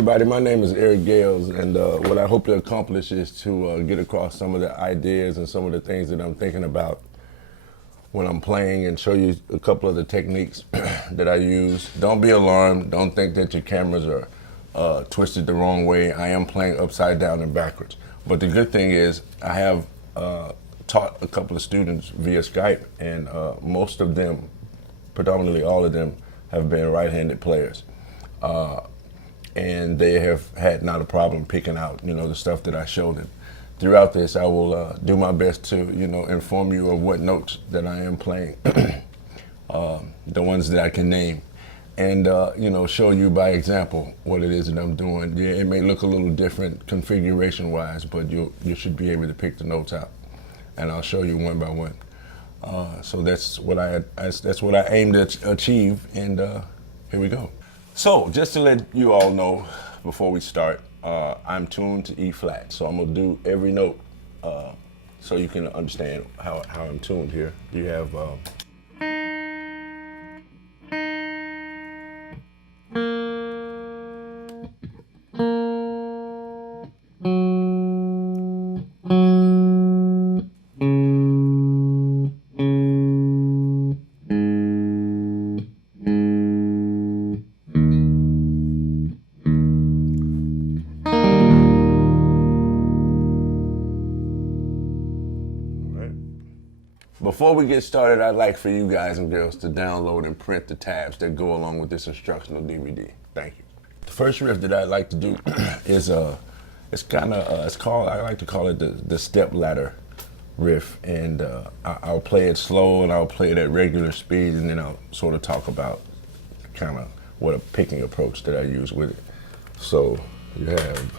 everybody. My name is Eric Gales, and what I hope to accomplish is to get across some of the ideas and some of the things that I'm thinking about when I'm playing, and show you a couple of the techniques that I use. Don't be alarmed. Don't think that your cameras are twisted the wrong way. I am playing upside down and backwards. But the good thing is I have taught a couple of students via Skype, and most of them, predominantly all of them, have been right-handed players. And they have had not a problem picking out, the stuff that I showed them. Throughout this, I will do my best to, inform you of what notes that I am playing, the ones that I can name, and, show you by example what it is that I'm doing. Yeah, it may look a little different configuration-wise, but you should be able to pick the notes out, and I'll show you one by one. So that's what I aim to achieve, and here we go. So just to let you all know before we start, I'm tuned to E flat, so I'm gonna do every note so you can understand how I'm tuned here. You have Before we get started, I'd like for you guys and girls to download and print the tabs that go along with this instructional DVD. Thank you. The first riff that I'd like to do is I like to call it the step ladder riff, and I'll play it slow and I'll play it at regular speed, and then I'll sort of talk about kind of what a picking approach that I use with it. So you have.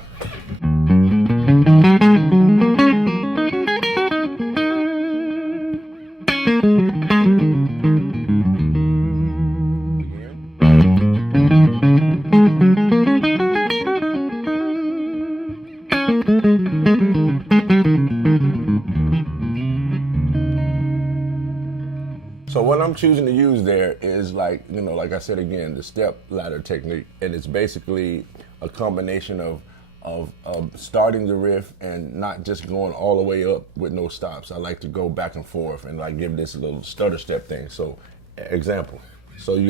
So what I'm choosing to use there is like I said again, the step ladder technique, and it's basically a combination of starting the riff and not just going all the way up with no stops. I like to go back and forth and like give this little stutter step thing. So example, so you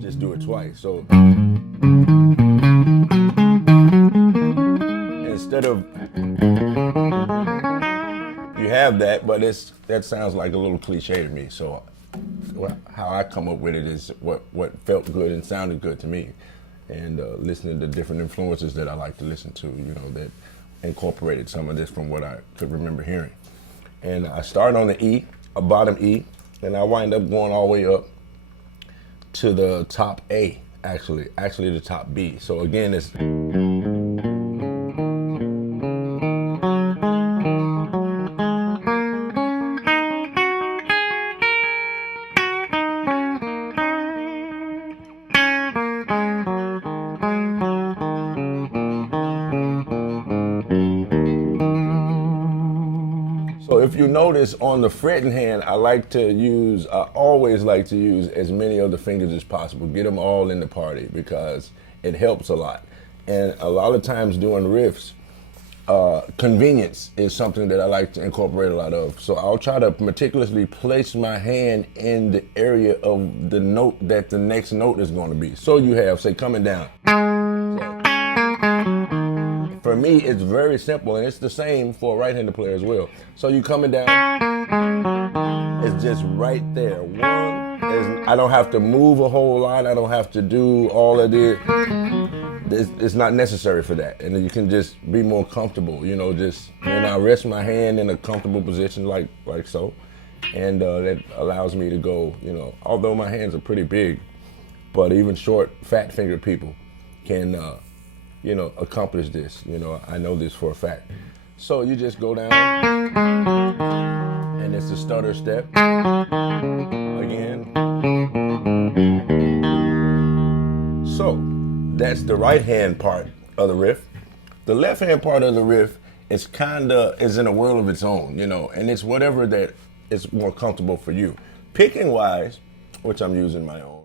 just do it twice. So instead of, you have that, but that sounds like a little cliche to me. So how I come up with it is what felt good and sounded good to me, and listening to different influences that I like to listen to, that incorporated some of this from what I could remember hearing. And I start on the E, a bottom E, and I wind up going all the way up to the top A, actually the top B. So again, it's. So if you notice on the fretting hand, I always like to use as many of the fingers as possible. Get them all in the party because it helps a lot. And a lot of times doing riffs, convenience is something that I like to incorporate a lot of. So I'll try to meticulously place my hand in the area of the note that the next note is going to be. So you have, say, coming down. For me, it's very simple, and it's the same for a right-handed player as well. So you coming down, it's just right there. I don't have to move a whole lot. I don't have to do all of this. It's not necessary for that, and you can just be more comfortable. And I rest my hand in a comfortable position like so, and that allows me to go. Although my hands are pretty big, but even short, fat-fingered people can. Accomplish this. I know this for a fact. So you just go down, and it's a stutter step. Again. So that's the right hand part of the riff. The left hand part of the riff is in a world of its own, and it's whatever that is more comfortable for you. Picking wise, which I'm using my own.